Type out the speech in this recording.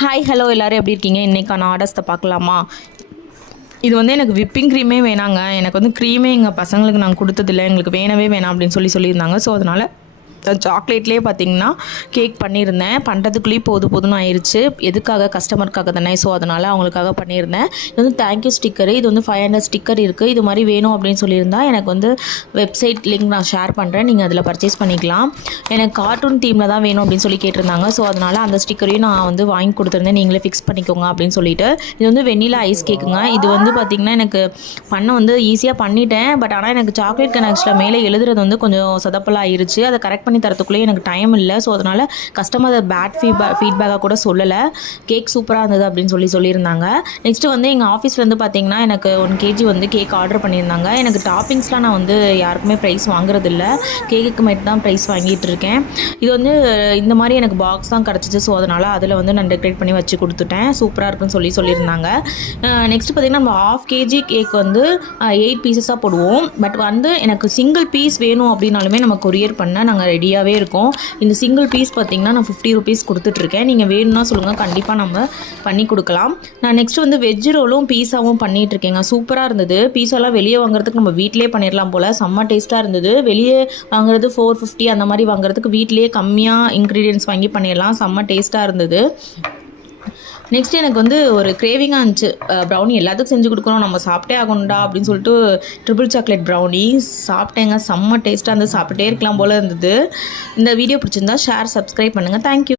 Hi hello எல்லோரும் எப்படி இருக்கீங்க? இன்றைக்கான ஆர்டர்ஸை பார்க்கலாமா? இது வந்து எனக்கு விப்பிங் க்ரீமே வேணாங்க. எனக்கு வந்து க்ரீமே எங்கள் பசங்களுக்கு நாங்கள் கொடுத்ததில்ல. எங்களுக்கு வேணவே வேணாம் அப்படின்னு சொல்லியிருந்தாங்க. ஸோ அதனால் சாக்லேட்லேயே பார்த்தீங்கன்னா கேக் பண்ணியிருந்தேன். பண்ணுறதுக்குள்ளேயே போதும்னு ஆயிடுச்சு. எதுக்காக? கஸ்டமருக்காக தானே. ஸோ அதனால் அவங்களுக்காக பண்ணியிருந்தேன். இது வந்து தேங்க்யூ ஸ்டிக்கரு. இது வந்து 500 ஸ்டிக்கர் இருக்குது. இது மாதிரி வேணும் அப்படின்னு சொல்லியிருந்தா எனக்கு வந்து வெப்சைட் லிங்க் நான் ஷேர் பண்ணுறேன். நீங்கள் அதில் பர்ச்சேஸ் பண்ணிக்கலாம். எனக்கு கார்ட்டூன் தீமில் தான் வேணும் அப்படின்னு சொல்லி கேட்டிருந்தாங்க. ஸோ அதனால் அந்த ஸ்டிக்கரையும் நான் வந்து வாங்கி கொடுத்துருந்தேன். நீங்களே ஃபிக்ஸ் பண்ணிக்கோங்க அப்படின்னு சொல்லிட்டு. இது வந்து வெண்ணிலா ஐஸ் கேக்குங்க. இது வந்து பார்த்திங்கன்னா எனக்கு பண்ண வந்து ஈஸியாக பண்ணிட்டேன். பட் ஆனால் எனக்கு சாக்லேட் கனெக்ஷனில் மேலே எழுதுறது வந்து கொஞ்சம் சொதப்பலாக ஆயிடுச்சு. அதை கரெக்ட் பண்ணி தரத்துக்குள்ளே எனக்கு டைம் இல்லை. ஸோ அதனால் கஸ்டமர் அதை பேட் ஃபீட்பேக்காக கூட சொல்லலை. கேக் சூப்பராக இருந்தது அப்படின்னு சொல்லியிருந்தாங்க. நெக்ஸ்ட்டு வந்து எங்கள் ஆஃபீஸ்லேருந்து பார்த்தீங்கன்னா எனக்கு 1 kg வந்து கேக் ஆர்டர் பண்ணியிருந்தாங்க. எனக்கு டாப்பிங்ஸ்லாம் நான் வந்து யாருக்குமே ப்ரைஸ் வாங்குறதில்ல. கேக்குக்கு மட்டும் தான் ப்ரைஸ் வாங்கிட்டு இருக்கேன். இது வந்து இந்த மாதிரி எனக்கு பாக்ஸ் தான் கிடச்சிச்சு. ஸோ அதனால் அதில் வந்து நான் டெக்கரேட் பண்ணி வச்சு கொடுத்துட்டேன். சூப்பராக இருக்குன்னு சொல்லியிருந்தாங்க. நெக்ஸ்ட் பார்த்திங்கன்னா நம்ம 1/2 kg கேக் வந்து 8 பீசஸாக போடுவோம். பட் வந்து எனக்கு சிங்கிள் பீஸ் வேணும் அப்படின்னாலுமே நம்ம கொரியர் பண்ண நாங்கள் ரெடியாகவே இருக்கோம். இந்த சிங்கிள் பீஸ் பார்த்திங்கன்னா நான் 50 rupees கொடுத்துட்ருக்கேன். நீங்கள் வேணும்னா சொல்லுங்கள், கண்டிப்பாக நம்ம பண்ணி கொடுக்கலாம். நான் நெக்ஸ்ட் வந்து வெஜ் ரோலும் பீஸாவும் பண்ணிகிட்ருக்கேங்க. சூப்பராக இருந்தது. பீஸாலாம் வெளியே வாங்குறதுக்கு நம்ம வீட்டிலே பண்ணிடலாம் போல். செம்ம டேஸ்ட்டாக இருந்தது. வெளியே வாங்குறது 450 அந்த மாதிரி வாங்குறதுக்கு வீட்டிலேயே கம்மியாக இன்க்ரீடியன்ஸ் வாங்கி பண்ணிடலாம். செம்ம டேஸ்ட்டாக இருந்தது. நெக்ஸ்ட் எனக்கு வந்து ஒரு கிரேவிங்காக இருந்துச்சு. ப்ரௌனி எல்லாத்துக்கும் செஞ்சு கொடுக்கணும், நம்ம சாப்பிட்டே ஆகணும்டா அப்படின்னு சொல்லிட்டு ட்ரிபிள் சாக்லேட் ப்ரௌனி சாப்பிட்டேங்க. செம்ம டேஸ்ட்டாக இருந்தது. சாப்பிட்டே இருக்கலாம் போல் இருந்தது. இந்த வீடியோ பிடிச்சிருந்தா ஷேர், சப்ஸ்கிரைப் பண்ணுங்கள். தேங்க்யூ.